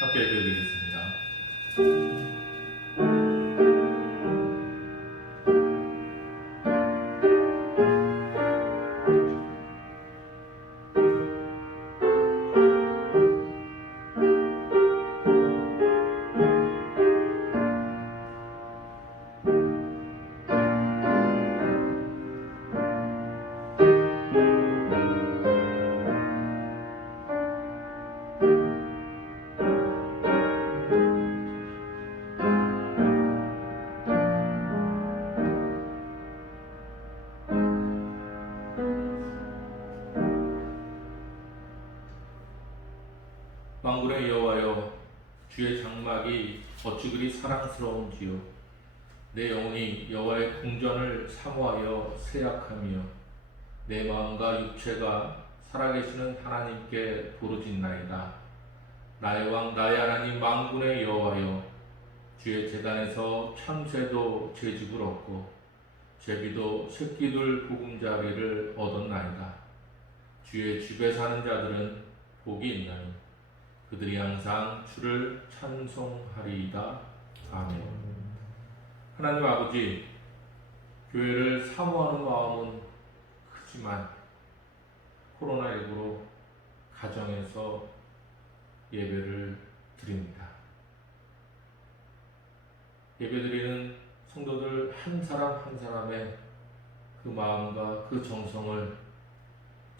함께 읽어드리겠습니다. 만군의 여호와여, 주의 장막이 어찌 그리 사랑스러운지요. 내 영혼이 여호와의 궁전을 사모하여 새약하며 내 마음과 육체가 살아계시는 하나님께 부르짖나이다. 나의 왕 나의 하나님 만군의 여호와여, 주의 제단에서 참새도 제 집을 얻고 제비도 새끼들 보금자리를 얻었나이다. 주의 집에 사는 자들은 복이 있나니 그들이 항상 주를 찬송하리이다. 아멘. 하나님 아버지, 교회를 사모하는 마음은 크지만 코로나19로 가정에서 예배를 드립니다. 예배드리는 성도들 한 사람 한 사람의 그 마음과 그 정성을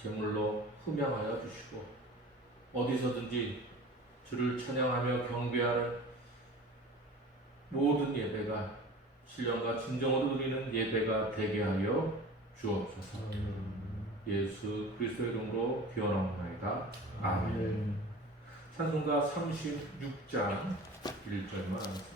제물로 흠양하여 주시고 어디서든지 주를 찬양하며 경배하는 모든 예배가 신령과 진정으로 드리는 예배가 되게 하여 주옵소서. 예수 그리스도의 이름으로 기원하옵나이다. 아멘. 찬송가 36장 1절만 하겠습니다.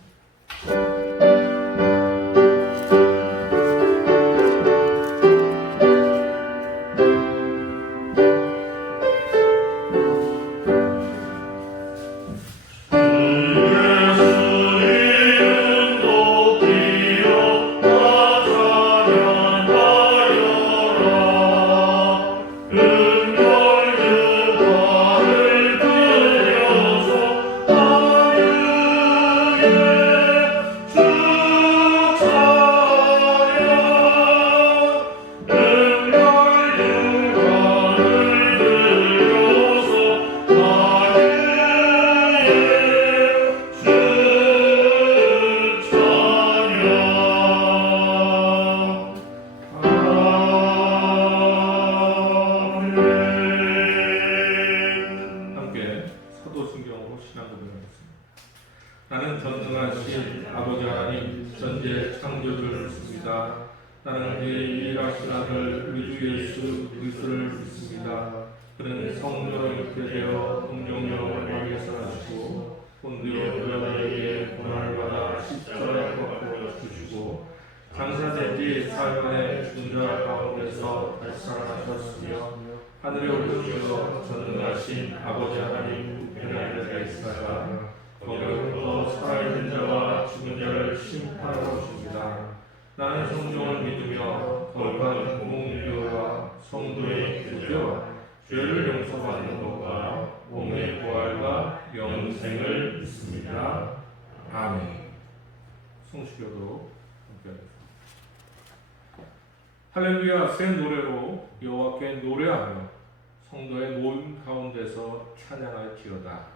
나는 전능하신 아버지 하나님 전지의 창조주를 믿습니다. 나는 그의 유일하신 아들 우리 주 예수 그리스도를 믿습니다. 그는 성령으로 잉태되어 동정녀 마리아에서 나시고 본디오 빌라도에게 고난을 받아 십자가에 못 박혀 죽으시고 장사된 지 사흘 만에 죽은 자 가운데서 다시 살아나셨으며 하늘에 올리시어 전능하신 아버지 하나님 우편에 앉아 있사가 거기로부터 살아있는 자와 죽은 자를 심판하러 오십니다. 나는 성령을 믿으며 거룩한 공의와 성도의 구제와 죄를 용서받는 것과 몸의 부활과 영생을 믿습니다. 아멘. 성시교도 함께하겠습니다. 할렐루야. 새 노래로 여호와께 노래하며 성도의 모임 가운데서 찬양할지어다.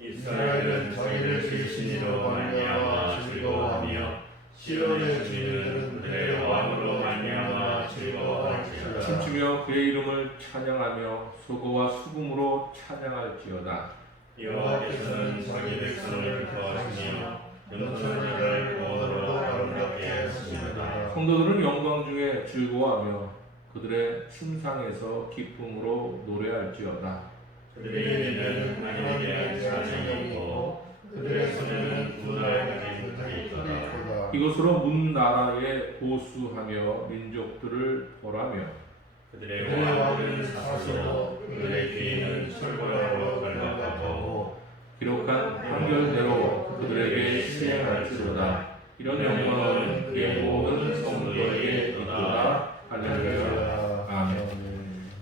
이스라엘은 저희를 지으시니로 말미암아 즐거워하며 시온의 주인은 그의 왕으로 말미암아 즐거워할지어다. 춤추며 그의 이름을 찬양하며 소고와 수금으로 찬양할지어다. 여호와께서는 자기 백성을 구하시며 영천자를 구원으로 아름답게 하시리로다. 성도들은 영광 중에 즐거워하며 그들의 침상에서 기쁨으로 노래할지어다. 그들의 입에는 하나님의 찬양이 있고 그들의 손에는 구나의 가진 있도다. 이것으로 문 나라에 보수하며 민족들을 벌하며 그들의 왕은 사시로 그들의 귀인은 철거하고 갈망하고 기록한 판결대로 그들에게 시행할지로다. 이런 영광은 그의 모든 성도에게 있도다. 할렐루야. 아멘.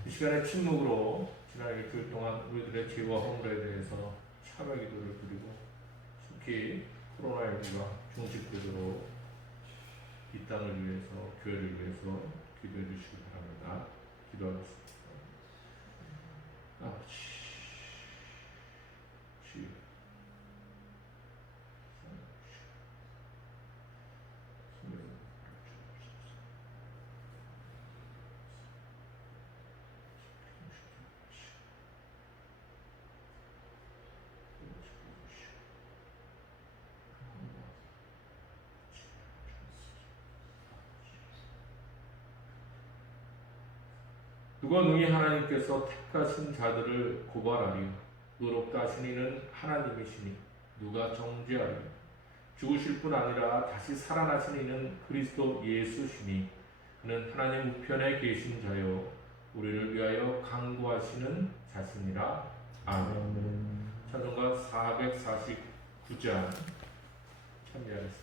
이 시간에 침묵으로 지난 일주일 동안 우리들의 죄와 허물에 대해서 참여 기도를 드리고 특히 코로나19가 종식되도록 이 땅을 위해서, 교회를 위해서 기도해 주시기 바랍니다. 기도하겠습니다. 아버지, 주여, 누가 능히 하나님께서 택하신 자들을 고발하리요 의롭다 하신 이는 하나님이시니 누가 정죄하리요 죽으실 뿐 아니라 다시 살아나신 이는 그리스도 예수시니 그는 하나님 우편에 계신 자요 우리를 위하여 강구하시는 자시니라. 아멘. 찬송가 449장 참여하겠습니다.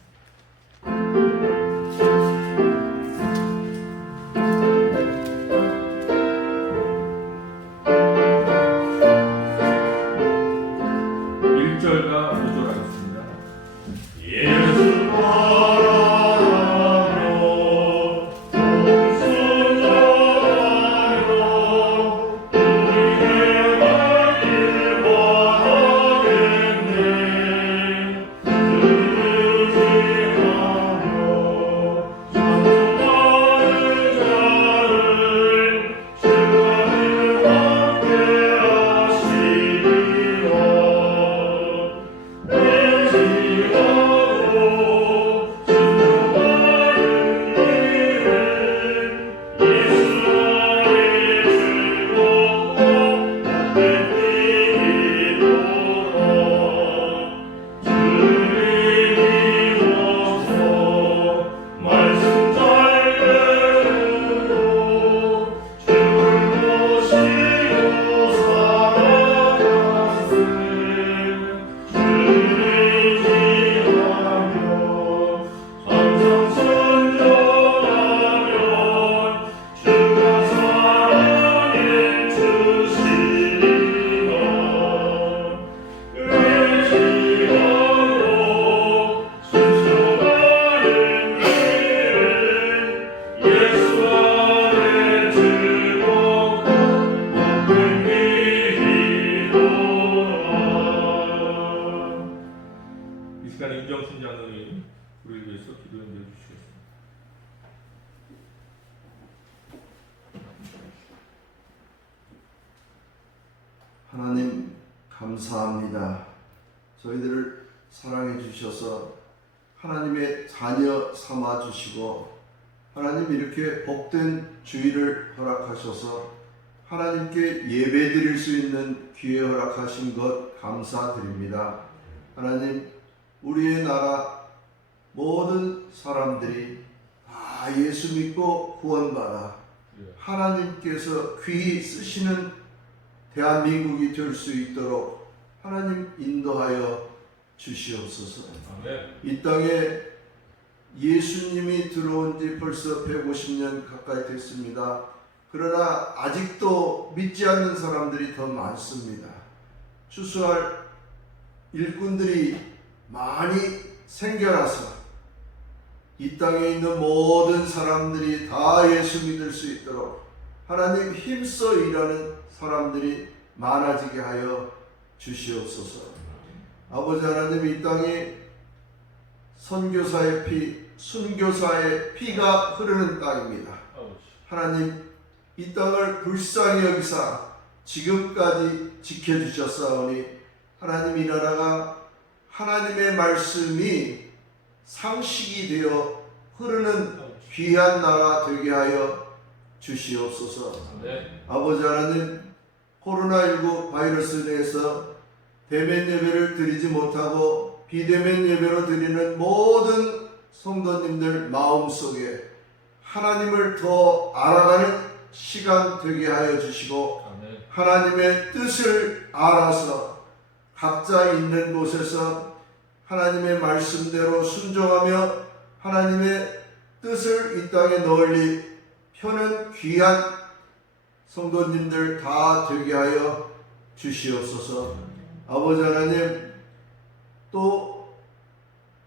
1절과 5절 하겠습니다. 예수 바라며 동순자여 우리의 말길 바라겠네 의지하며 찬송하는 자를 주가를 함께 하시리라. 이 시간 임정신 장로님 우리를 위해서 기도해 주시겠습니다. 하나님 감사합니다. 저희들을 사랑해 주셔서 하나님의 자녀 삼아 주시고 하나님 이렇게 복된 주일을 허락하셔서 하나님께 예배 드릴 수 있는 기회 허락하신 것 감사드립니다. 하나님 우리의 나라 모든 사람들이 다 예수 믿고 구원받아 하나님께서 귀히 쓰시는 대한민국이 될 수 있도록 하나님 인도하여 주시옵소서. 아멘. 이 땅에 예수님이 들어온 지 벌써 150년 가까이 됐습니다. 그러나 아직도 믿지 않는 사람들이 더 많습니다. 추수할 일꾼들이 많이 생겨나서 이 땅에 있는 모든 사람들이 다 예수 믿을 수 있도록 하나님 힘써 일하는 사람들이 많아지게 하여 주시옵소서. 아버지 하나님 이 땅에 선교사의 피, 순교사의 피가 흐르는 땅입니다. 하나님 이 땅을 불쌍히 여기사 지금까지 지켜주셨사오니 하나님 이 나라가 하나님의 말씀이 상식이 되어 흐르는 귀한 나라 되게 하여 주시옵소서. 아버지 하나님 코로나19 바이러스 내에서 대면 예배를 드리지 못하고 비대면 예배로 드리는 모든 성도님들 마음속에 하나님을 더 알아가는 시간 되게 하여 주시고 하나님의 뜻을 알아서 각자 있는 곳에서 하나님의 말씀대로 순종하며 하나님의 뜻을 이 땅에 널리 펴는 귀한 성도님들 다 되게 하여 주시옵소서. 아버지 하나님, 또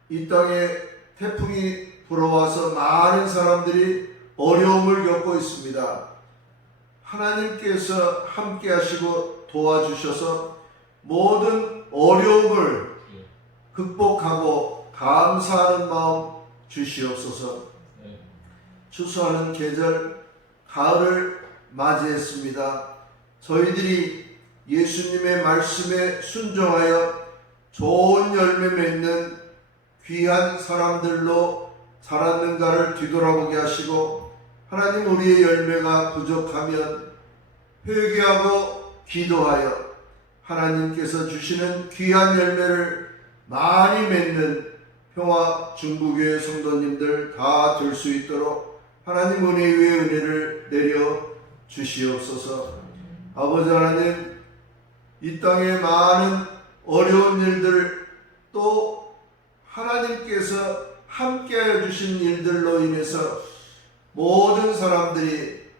이 땅에 태풍이 불어와서 많은 사람들이 어려움을 겪고 있습니다. 하나님께서 함께 하시고 도와주셔서 모든 어려움을 극복하고 감사하는 마음 주시옵소서. 추수하는 계절 가을을 맞이했습니다. 저희들이 예수님의 말씀에 순종하여 좋은 열매 맺는 귀한 사람들로 자랐는가를 뒤돌아보게 하시고, 하나님 우리의 열매가 부족하면 회개하고 기도하여 하나님께서 주시는 귀한 열매를 많이 맺는 평화 중부교회 성도님들 다 될 수 있도록 하나님 은혜 위에 은혜를 내려 주시옵소서. 아버지 하나님, 이 땅에 많은 어려운 일들, 또 하나님께서 함께하여 주신 일들로 인해서 모든 사람들이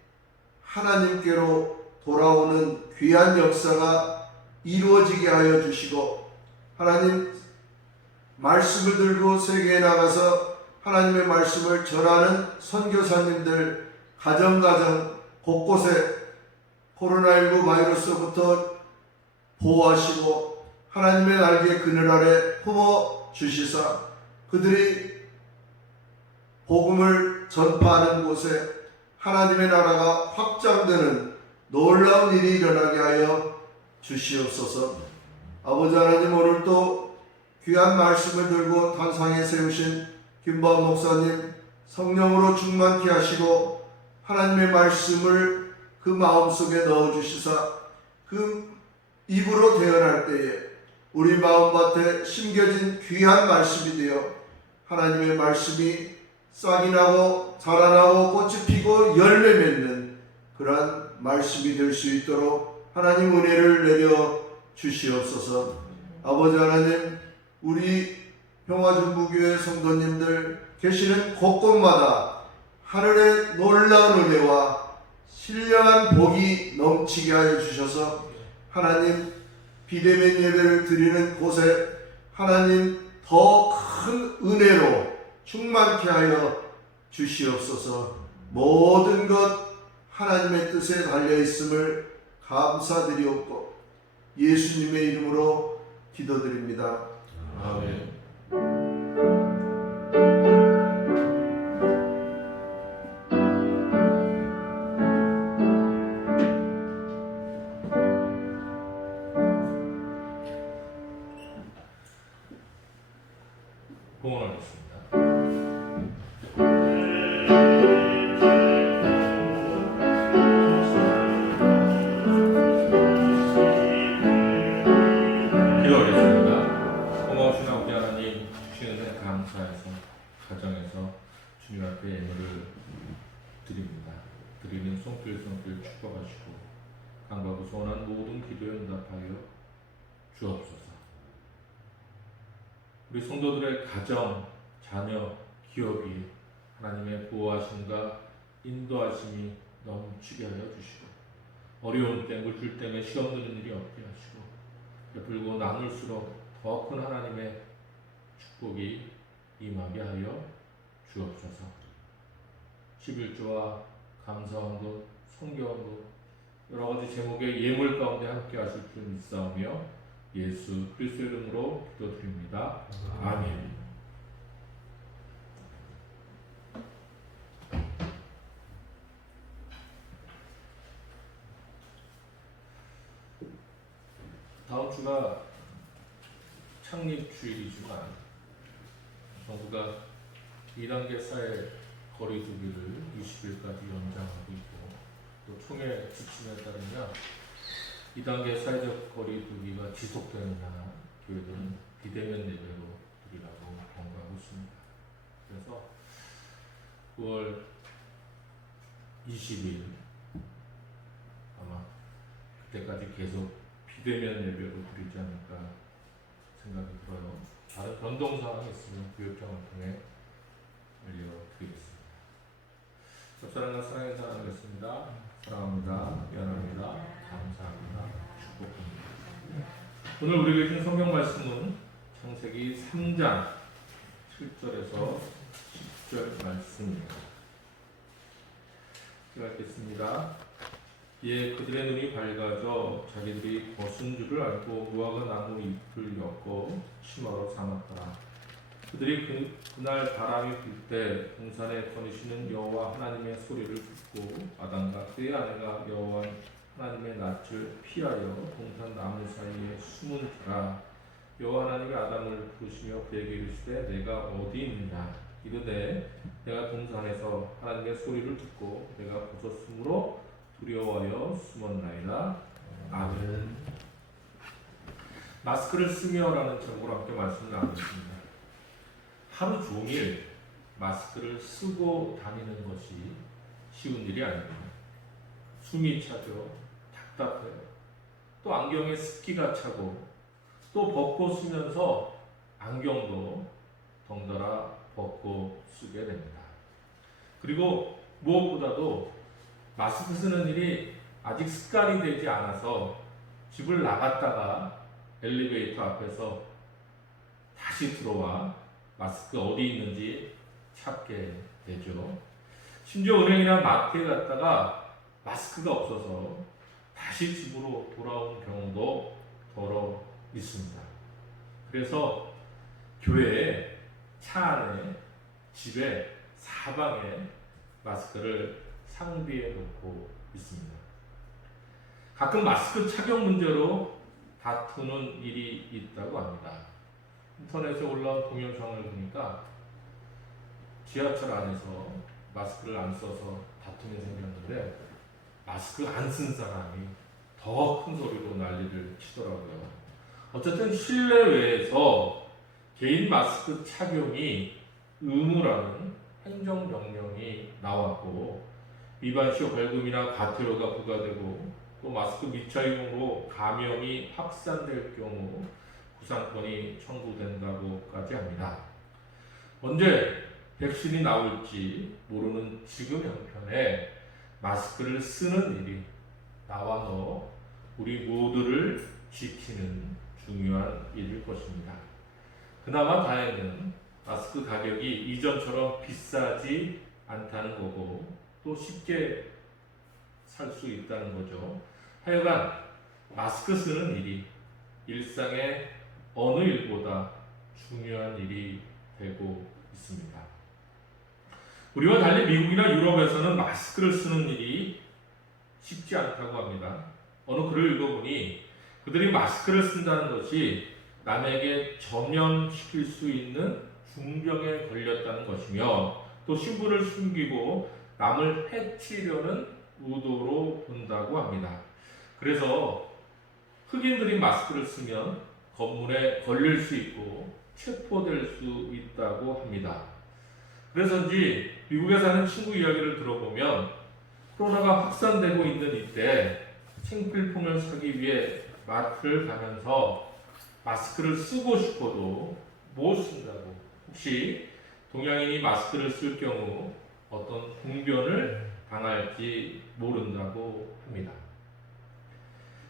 하나님께로 돌아오는 귀한 역사가 이루어지게 하여 주시고, 하나님 말씀을 들고 세계에 나가서 하나님의 말씀을 전하는 선교사님들 가정 곳곳에 코로나19 바이러스로부터 보호하시고 하나님의 날개 그늘 아래 품어 주시사 그들이 복음을 전파하는 곳에 하나님의 나라가 확장되는 놀라운 일이 일어나게 하여 주시옵소서. 아버지 하나님, 오늘도 귀한 말씀을 들고 단상에 세우신 김바운 목사님 성령으로 충만케 하시고 하나님의 말씀을 그 마음속에 넣어주시사 그 입으로 대언할 때에 우리 마음밭에 심겨진 귀한 말씀이 되어 하나님의 말씀이 싹이 나고 자라나고 꽃이 피고 열매 맺는 그러한 말씀이 될 수 있도록 하나님 은혜를 내려 주시옵소서. 아버지 하나님, 우리 평화중부교회 성도님들 계시는 곳곳마다 하늘의 놀라운 은혜와 신령한 복이 넘치게 하여 주셔서 하나님 비대면 예배를 드리는 곳에 하나님 더 큰 은혜로 충만케 하여 주시옵소서. 모든 것 하나님의 뜻에 달려있음을 감사드리옵고 예수님의 이름으로 기도드립니다. 아멘. 봉헌하겠습니다. 기도하겠습니다. 고마우신 아버지 하나님, 주시는 은혜 감사해서 가정에서 주님 앞에 예물을 드립니다. 드리는 손길 축복하시고 간과하고 소원한 모든 기도에 응답하여 주옵소서. 우리 성도들의 가정, 자녀, 기업이 하나님의 보호하심과 인도하심이 넘치게 하여 주시고 어려움 때문에 물질 때문에 시험 드는 일이 없게 하시고 베풀고 나눌수록 더 큰 하나님의 축복이 임하게 하여 주옵소서. 11조와 감사원금, 성경원금 여러 가지 제목의 예물 가운데 함께 하실 줄 믿사오며 예수 그리스도 이름으로 기도드립니다. 아멘. 다음 주가 창립주일이지만 정부가 2단계 사회 거리두기를 20일까지 연장하고 있고 또 총회 지침에 따르면 2단계 사회적 거리두기가 지속되는 한 교회들은 비대면 예배로 드리라고 권고하고 있습니다. 그래서 9월 20일 아마 그때까지 계속 비대면 예배로 드리지 않을까 생각이 들어요. 다른 변동사항이 있으면 교육청을 통해 알려드리겠습니다. 접사랑과 사랑의 사랑하겠습니다. 사랑합니다. 미안합니다. 감사합니다. 축복합니다. 오늘 우리가 읽은 성경 말씀은 창세기 3장 7절에서 10절 말씀입니다. 제가 읽겠습니다. 예, 그들의 눈이 밝아져 자기들이 벗은 줄을 알고 무화과 나무 잎을 엮어 치마로 삼았더라. 그들이 그날 바람이 불 때 동산에 거니시는 여호와 하나님의 소리를 듣고 아담과 그의 아내가 여호와 하나님의 낯을 피하여 동산 나무 사이에 숨은지라. 여호와 하나님이 아담을 부르시며 그에게 이르시되 내가 어디 있느냐. 이르되 내가 동산에서 하나님의 소리를 듣고 내가 벗었으므로 두려워하여 숨었나이다. 아멘. 마스크를 쓰며라는 제목으로 함께 말씀을 나누겠습니다. 하루 종일 마스크를 쓰고 다니는 것이 쉬운 일이 아닙니다. 숨이 차죠. 답답해요. 또 안경에 습기가 차고 또 벗고 쓰면서 안경도 덩달아 벗고 쓰게 됩니다. 그리고 무엇보다도 마스크 쓰는 일이 아직 습관이 되지 않아서 집을 나갔다가 엘리베이터 앞에서 다시 들어와 마스크 어디 있는지 찾게 되죠. 심지어 은행이나 마트에 갔다가 마스크가 없어서 다시 집으로 돌아온 경우도 더러 있습니다. 그래서 교회에, 차 안에, 집에, 사방에 마스크를 상비해 놓고 있습니다. 가끔 마스크 착용 문제로 다투는 일이 있다고 합니다. 인터넷에 올라온 동영상을 보니까 지하철 안에서 마스크를 안 써서 다툼이 생겼는데 마스크 안 쓴 사람이 더 큰 소리로 난리를 치더라고요. 어쨌든 실내외에서 개인 마스크 착용이 의무라는 행정명령이 나왔고 위반 시 벌금이나 과태료가 부과되고 또 마스크 미착용으로 감염이 확산될 경우 구상권이 청구된다고까지 합니다. 언제 백신이 나올지 모르는 지금 형편에 마스크를 쓰는 일이 나와 너 우리 모두를 지키는 중요한 일일 것입니다. 그나마 다행은 마스크 가격이 이전처럼 비싸지 않다는 거고 또 쉽게 살 수 있다는 거죠. 하여간 마스크 쓰는 일이 일상의 어느 일보다 중요한 일이 되고 있습니다. 우리와 달리 미국이나 유럽에서는 마스크를 쓰는 일이 쉽지 않다고 합니다. 어느 글을 읽어보니 그들이 마스크를 쓴다는 것이 남에게 전염시킬 수 있는 중병에 걸렸다는 것이며 또 신분을 숨기고 남을 해치려는 의도로 본다고 합니다. 그래서 흑인들이 마스크를 쓰면 검문에 걸릴 수 있고 체포될 수 있다고 합니다. 그래서인지 미국에 사는 친구 이야기를 들어보면 코로나가 확산되고 있는 이때 생필품을 사기 위해 마트를 가면서 마스크를 쓰고 싶어도 못 쓴다고, 혹시 동양인이 마스크를 쓸 경우 어떤 봉변을 당할지 모른다고 합니다.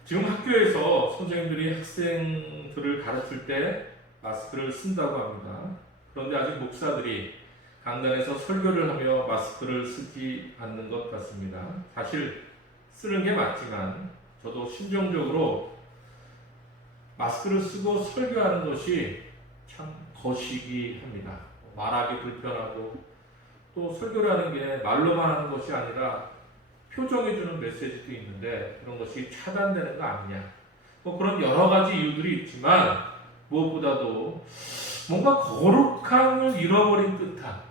지금 학교에서 선생님들이 학생들을 가르칠 때 마스크를 쓴다고 합니다. 그런데 아직 목사들이 강단에서 설교를 하며 마스크를 쓰지 않는 것 같습니다. 사실 쓰는 게 맞지만 저도 심정적으로 마스크를 쓰고 설교하는 것이 참 거시기 합니다. 말하기 불편하고 또 설교를 하는 게 말로만 하는 것이 아니라 표정해주는 메시지도 있는데 그런 것이 차단되는 거 아니냐. 뭐 그런 여러 가지 이유들이 있지만 무엇보다도 뭔가 거룩함을 잃어버린 듯한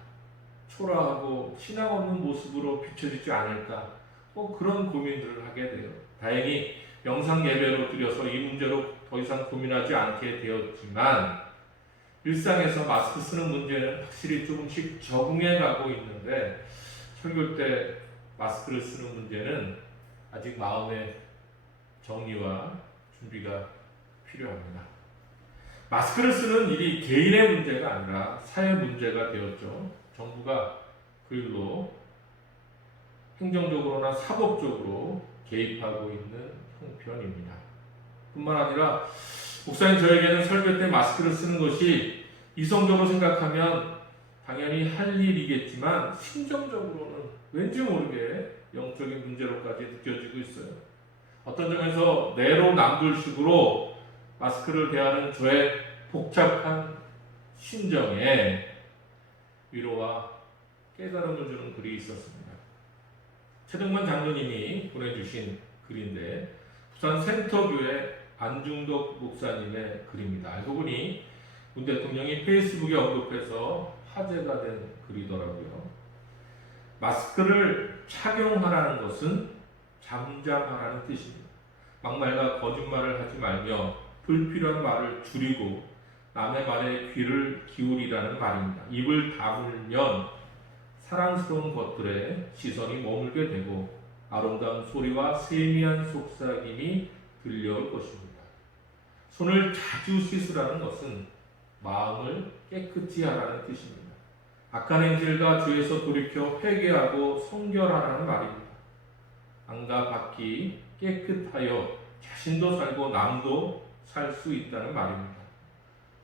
초라하고 신앙 없는 모습으로 비춰지지 않을까. 뭐 그런 고민들을 하게 돼요. 다행히 영상 예배로 드려서 이 문제로 더 이상 고민하지 않게 되었지만 일상에서 마스크 쓰는 문제는 확실히 조금씩 적응해 가고 있는데 설교 때 마스크를 쓰는 문제는 아직 마음의 정리와 준비가 필요합니다. 마스크를 쓰는 일이 개인의 문제가 아니라 사회 문제가 되었죠. 정부가 그 일로 행정적으로나 사법적으로 개입하고 있는 형편입니다. 뿐만 아니라 목사님, 저에게는 설교 때 마스크를 쓰는 것이 이성적으로 생각하면 당연히 할 일이겠지만 심정적으로는 왠지 모르게 영적인 문제로까지 느껴지고 있어요. 어떤 점에서 내로남불식으로 마스크를 대하는 저의 복잡한 심정에 위로와 깨달음을 주는 글이 있었습니다. 최동만 장로님이 보내주신 글인데 부산 센터교회 안중덕 목사님의 글입니다. 알고 보니 문 대통령이 페이스북에 언급해서 화제가 된 글이더라고요. 마스크를 착용하라는 것은 잠잠하라는 뜻입니다. 막말과 거짓말을 하지 말며 불필요한 말을 줄이고 남의 말에 귀를 기울이라는 말입니다. 입을 다물면 사랑스러운 것들에 시선이 머물게 되고 아름다운 소리와 세미한 속삭임이 들려올 것입니다. 손을 자주 씻으라는 것은 마음을 깨끗이 하라는 뜻입니다. 악한 행실과 죄에서 돌이켜 회개하고 성결하라는 말입니다. 안과 밖이 깨끗하여 자신도 살고 남도 살 수 있다는 말입니다.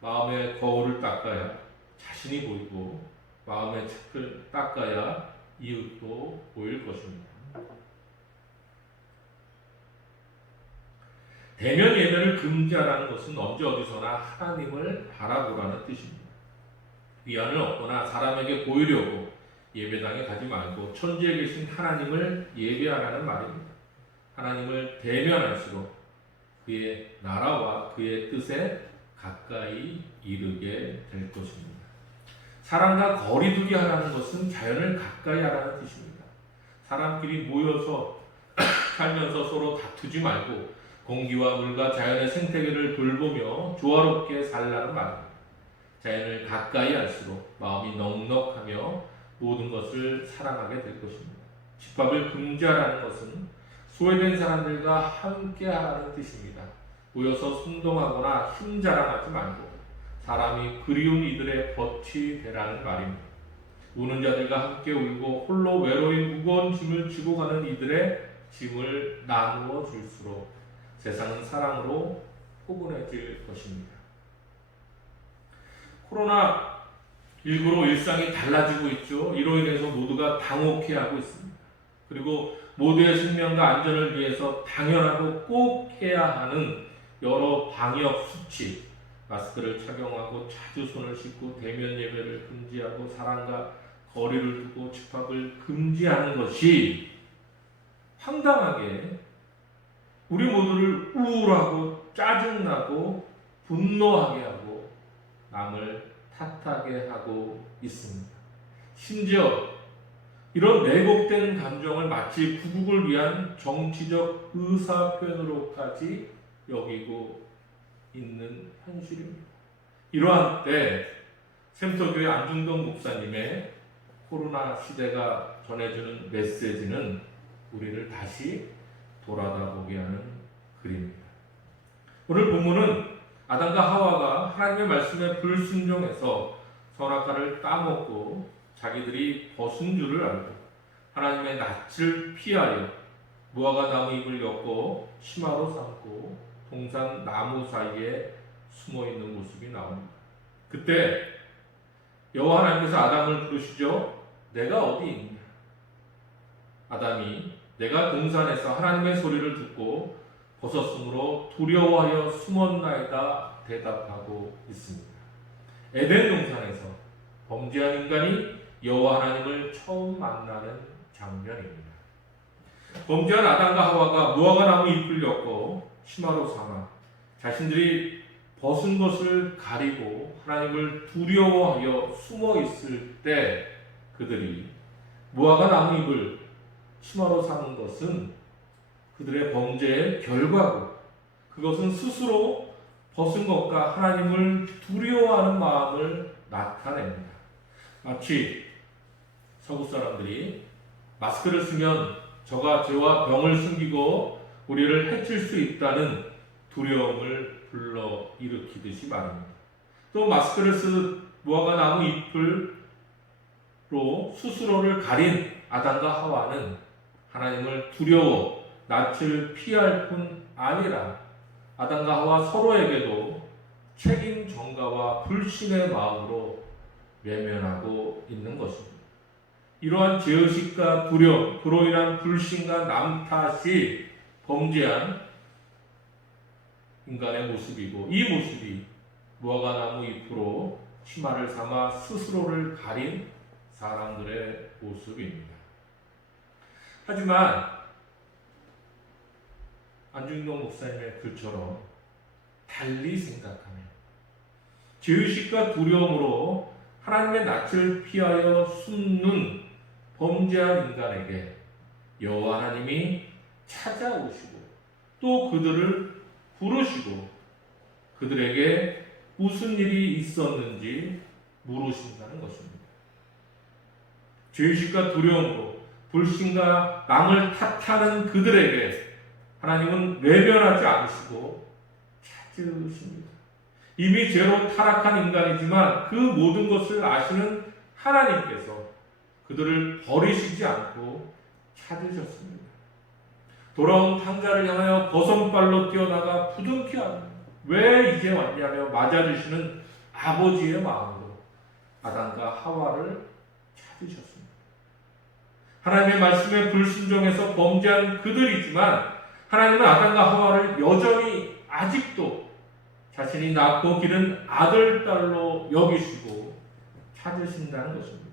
마음의 거울을 닦아야 자신이 보이고 마음의 책을 닦아야 이웃도 보일 것입니다. 대면 예배를 금지하라는 것은 언제 어디서나 하나님을 바라보라는 뜻입니다. 위안을 얻거나 사람에게 보이려고 예배당에 가지 말고 천지에 계신 하나님을 예배하라는 말입니다. 하나님을 대면할수록 그의 나라와 그의 뜻에 가까이 이르게 될 것입니다. 사람과 거리두기 하라는 것은 자연을 가까이 하라는 뜻입니다. 사람끼리 모여서 살면서 서로 다투지 말고 공기와 물과 자연의 생태계를 돌보며 조화롭게 살라는 말입니다. 자연을 가까이 할수록 마음이 넉넉하며 모든 것을 사랑하게 될 것입니다. 집합을 금지하라는 것은 소외된 사람들과 함께 하라는 뜻입니다. 모여서 순동하거나 힘 자랑하지 말고 사람이 그리운 이들의 벗이 되라는 말입니다. 우는 자들과 함께 울고 홀로 외로이 무거운 짐을 지고 가는 이들의 짐을 나누어 줄수록 세상은 사랑으로 포근해질 것입니다. 코로나19로 일상이 달라지고 있죠. 이로 인해서 모두가 당혹해하고 있습니다. 그리고 모두의 생명과 안전을 위해서 당연하고 꼭 해야 하는 여러 방역 수칙, 마스크를 착용하고 자주 손을 씻고 대면 예배를 금지하고 사람과 거리를 두고 집합을 금지하는 것이 황당하게 우리 모두를 우울하고 짜증나고 분노하게 하고 남을 탓하게 하고 있습니다. 심지어 이런 왜곡된 감정을 마치 구국을 위한 정치적 의사 표현으로까지 여기고 있는 현실입니다. 이러한 때 샘터교회 안중덕 목사님의 코로나 시대가 전해주는 메시지는 우리를 다시 돌아다보게 하는 글입니다. 오늘 본문은 아담과 하와가 하나님의 말씀에 불순종해서 선악과를 따먹고 자기들이 벗은 줄을 알고 하나님의 낯을 피하여 무화과 나무 잎을 엮고 치마로 삼고 동산 나무 사이에 숨어 있는 모습이 나옵니다. 그때 여호와 하나님께서 아담을 부르시죠. 내가 어디 있느냐? 아담이 내가 동산에서 하나님의 소리를 듣고 벗었으므로 두려워하여 숨었나이다 대답하고 있습니다. 에덴 동산에서 범죄한 인간이 여호와 하나님을 처음 만나는 장면입니다. 범죄한 아담과 하와가 무화과 나무 잎을 엮고 치마로 삼아 자신들이 벗은 것을 가리고 하나님을 두려워하여 숨어 있을 때 그들이 무화과 나무 잎을 치마로 삼은 것은 그들의 범죄의 결과고 그것은 스스로 벗은 것과 하나님을 두려워하는 마음을 나타냅니다. 마치 서구 사람들이 마스크를 쓰면 저가 죄와 병을 숨기고 우리를 해칠 수 있다는 두려움을 불러일으키듯이 말입니다. 또 마스크를 쓴 무화과 나무 잎으로 스스로를 가린 아담과 하와는 하나님을 두려워 낯을 피할 뿐 아니라 아담과 하와 서로에게도 책임 전가와 불신의 마음으로 외면하고 있는 것입니다. 이러한 죄의식과 두려움, 그로 인한 불신과 남 탓이 범죄한 인간의 모습이고, 이 모습이 무화과나무 잎으로 치마를 삼아 스스로를 가린 사람들의 모습입니다. 하지만 안중동 목사님의 글처럼 달리 생각하면 죄의식과 두려움으로 하나님의 낯을 피하여 숨는 범죄한 인간에게 여호와 하나님이 찾아오시고 또 그들을 부르시고 그들에게 무슨 일이 있었는지 물으신다는 것입니다. 죄의식과 두려움으로 불신과 남을 탓하는 그들에게 하나님은 외면하지 않으시고 찾으십니다. 이미 죄로 타락한 인간이지만 그 모든 것을 아시는 하나님께서 그들을 버리시지 않고 찾으셨습니다. 돌아온 탕자를 향하여 버선발로 뛰어나가 부둥켜 안고 왜 이제 왔냐며 맞아주시는 아버지의 마음으로 아담과 하와를 찾으셨습니다. 하나님의 말씀에 불순종해서 범죄한 그들이지만 하나님은 아담과 하와를 여전히 아직도 자신이 낳고 기른 아들, 딸로 여기시고 찾으신다는 것입니다.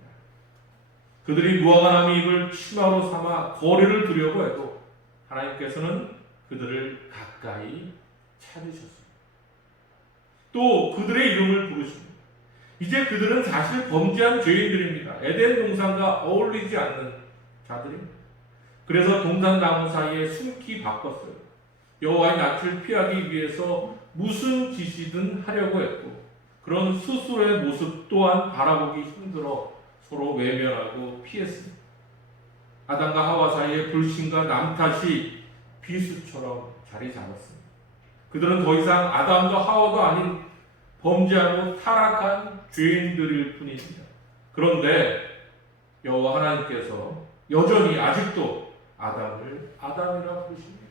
그들이 무화과나무 잎을 치마로 삼아 거리를 두려고 해도 하나님께서는 그들을 가까이 찾으셨습니다. 또 그들의 이름을 부르십니다. 이제 그들은 사실 범죄한 죄인들입니다. 에덴 동산과 어울리지 않는 자들입니다. 그래서 동산 나무 사이에 숨기 바꿨어요. 여호와의 낯을 피하기 위해서 무슨 짓이든 하려고 했고 그런 스스로의 모습 또한 바라보기 힘들어 서로 외면하고 피했습니다. 아담과 하와 사이에 불신과 남 탓이 비수처럼 자리 잡았습니다. 그들은 더 이상 아담도 하와도 아닌 범죄하고 타락한 죄인들일 뿐입니다. 그런데 여호와 하나님께서 여전히 아직도 아담을 아담이라 부르십니다.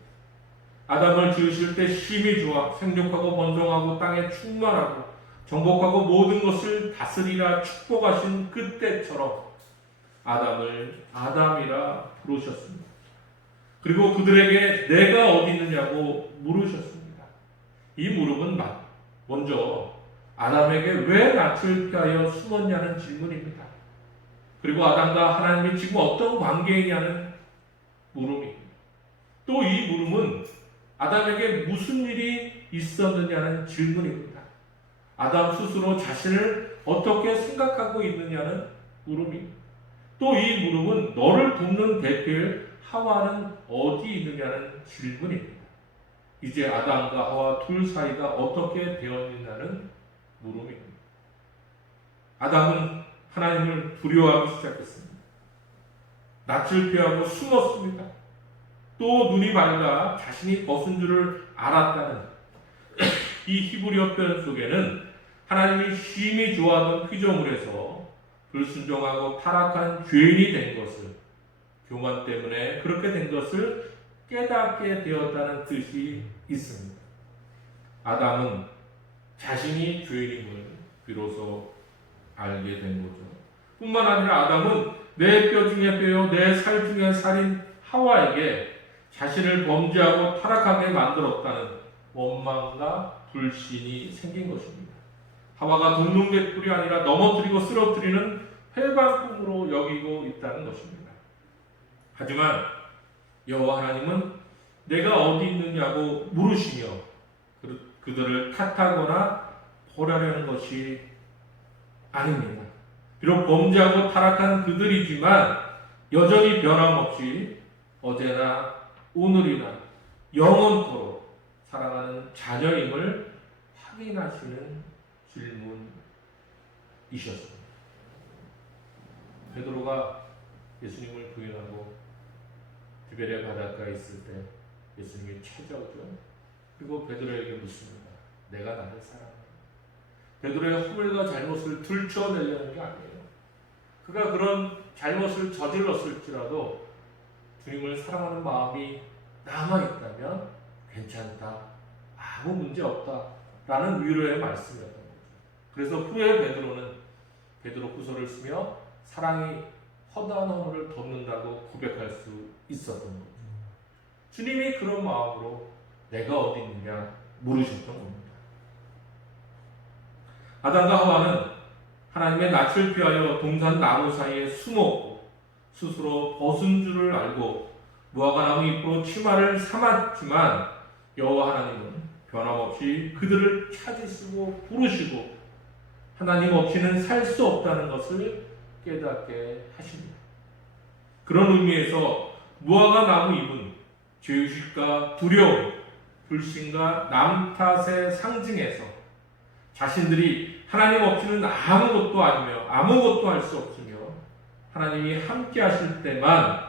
아담을 지으실 때 심히 좋아 생육하고 번성하고 땅에 충만하고 정복하고 모든 것을 다스리라 축복하신 그때처럼 아담을 아담이라 부르셨습니다. 그리고 그들에게 내가 어디 있느냐고 물으셨습니다. 이 물음은 먼저 아담에게 왜 낯을 피하여 숨었냐는 질문입니다. 그리고 아담과 하나님이 지금 어떤 관계이냐는 물음입니다. 또 이 물음은 아담에게 무슨 일이 있었느냐는 질문입니다. 아담 스스로 자신을 어떻게 생각하고 있느냐는 물음입니다. 또 이 물음은 너를 돕는 대필 하와는 어디 있느냐는 질문입니다. 이제 아담과 하와 둘 사이가 어떻게 되었느냐는 물음입니다. 아담은 하나님을 두려워하기 시작했습니다. 낯을 피하고 숨었습니다. 또 눈이 밝아 자신이 벗은 줄을 알았다는 이 히브리어 표현 속에는 하나님이 심히 좋아하던 피조물에서 불순종하고 타락한 죄인이 된 것을, 교만 때문에 그렇게 된 것을 깨닫게 되었다는 뜻이 있습니다. 아담은 자신이 죄인임을 비로소 알게 된 거죠. 뿐만 아니라 아담은 내 뼈 중에 뼈요 내 살 중에 살인 하와에게 자신을 범죄하고 타락하게 만들었다는 원망과 불신이 생긴 것입니다. 하와가 동등대뿔이 아니라 넘어뜨리고 쓰러뜨리는 회방꾼으로 여기고 있다는 것입니다. 하지만 여호와 하나님은 내가 어디 있느냐고 물으시며 그들을 탓하거나 벌하려는 것이 아닙니다. 비록 범죄하고 타락한 그들이지만 여전히 변함없이 어제나 오늘이나 영원토록 사랑하는 자녀임을 확인하시는 질문이셨습니다. 베드로가 예수님을 부인하고 디베레 바닷가에 있을 때 예수님이 찾아오죠. 그리고 베드로에게 묻습니다. 내가 나를 사랑하냐? 베드로의 허물과 잘못을 들춰내려는 게 아니에요. 그가 그런 잘못을 저질렀을지라도 주님을 사랑하는 마음이 남아있다면 괜찮다. 아무 문제 없다라는 위로의 말씀이었던 거죠. 그래서 후에 베드로 후서를 쓰며 사랑이 허다한 허물을 덮는다고 고백할 수 있었던 거죠. 주님이 그런 마음으로 내가 어디 있느냐 물으셨던 겁니다. 아담과 하와는 하나님의 낯을 피하여 동산 나무 사이에 숨었고 스스로 벗은 줄을 알고 무화과 나무 잎으로 치마를 삼았지만 여호와 하나님은 변함없이 그들을 찾으시고 부르시고 하나님 없이는 살 수 없다는 것을 깨닫게 하십니다. 그런 의미에서 무화과 나무 잎은 죄의식과 두려움, 불신과 남 탓의 상징에서 자신들이 하나님 없이는 아무것도 아니며 아무것도 할 수 없으며 하나님이 함께 하실 때만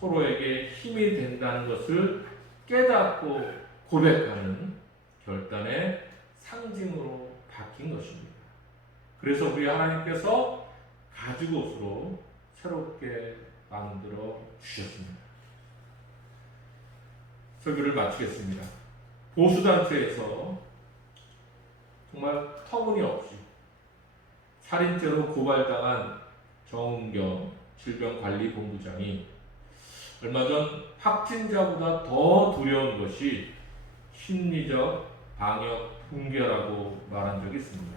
서로에게 힘이 된다는 것을 깨닫고 고백하는 결단의 상징으로 바뀐 것입니다. 그래서 우리 하나님께서 가죽옷으로 새롭게 만들어 주셨습니다. 설교를 마치겠습니다. 보수단체에서 정말 터무니없이 살인죄로 고발당한 정은경 질병관리본부장이 얼마 전 확진자보다 더 두려운 것이 심리적 방역 붕괴라고 말한 적이 있습니다.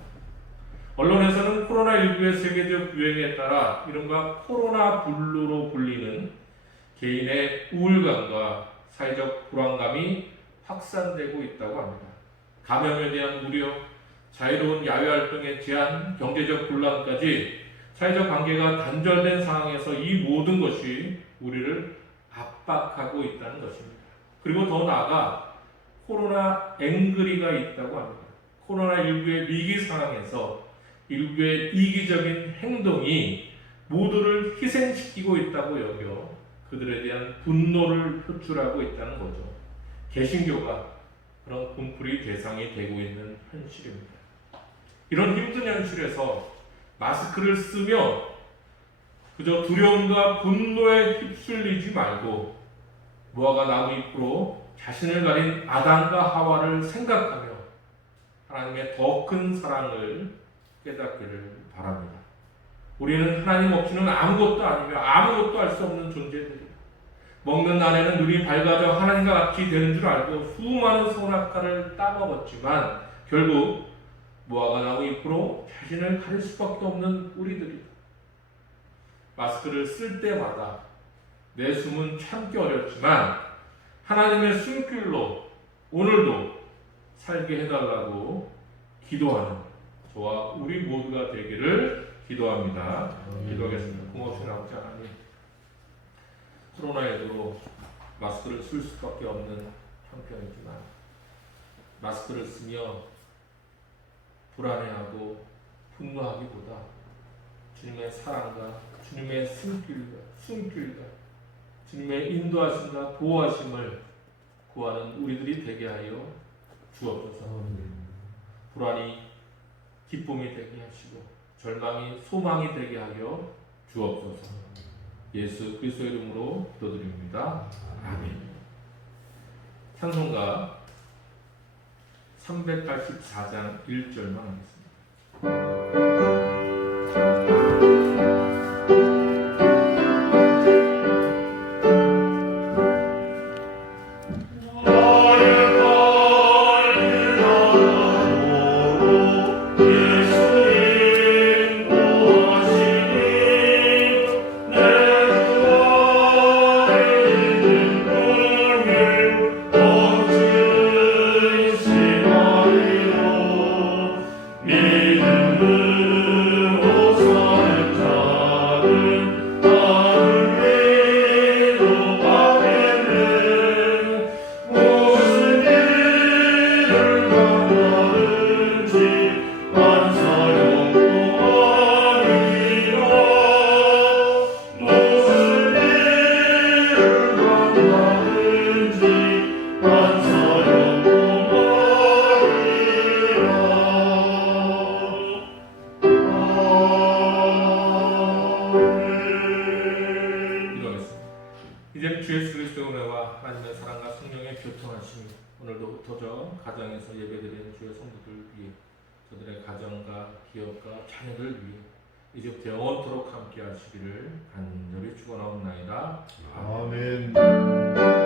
언론에서는 코로나19의 세계적 유행에 따라 이른바 코로나 블루로 불리는 개인의 우울감과 사회적 불안감이 확산되고 있다고 합니다. 감염에 대한 우려, 자유로운 야외 활동의 제한, 경제적 곤란까지 사회적 관계가 단절된 상황에서 이 모든 것이 우리를 압박하고 있다는 것입니다. 그리고 더 나아가 코로나 앵그리가 있다고 합니다. 코로나19의 위기 상황에서 일부의 이기적인 행동이 모두를 희생시키고 있다고 여겨 그들에 대한 분노를 표출하고 있다는 거죠. 개신교가 그런 분풀이 대상이 되고 있는 현실입니다. 이런 힘든 현실에서 마스크를 쓰며 그저 두려움과 분노에 휩쓸리지 말고 무화과 나무 잎으로 자신을 가린 아담과 하와를 생각하며 하나님의 더 큰 사랑을 깨닫기를 바랍니다. 우리는 하나님 없이는 아무것도 아니며 아무것도 할 수 없는 존재들이다. 먹는 날에는 눈이 밝아져 하나님과 같이 되는 줄 알고 수많은 선악과를 따먹었지만 결국 무화과 나무 잎으로 자신을 가릴 수밖에 없는 우리들이다. 마스크를 쓸 때마다 내 숨은 참기 어렵지만 하나님의 숨길로 오늘도 살게 해달라고 기도하는 저와 우리 모두가 되기를 기도합니다. 기도하겠습니다. 고맙습니다. 아버지 하나님, 코로나에도 마스크를 쓸 수밖에 없는 형편이지만 마스크를 쓰며 불안해하고 분노하기보다 주님의 사랑과 주님의 숨길과 주님의 인도하심과 보호하심을 구하는 우리들이 되게 하여 주옵소서. 불안이 기쁨이 되게 하시고 절망이 소망이 되게 하여 주옵소서. 예수 그리스도의 이름으로 기도드립니다. 아멘. 찬송가 384장 1절만 하겠습니다. 믿음을 위해 저들의 가정과 기업과 자녀를 위해 이제부터 영원토록 함께 하시기를 간절히 축원하옵나이다. 아멘.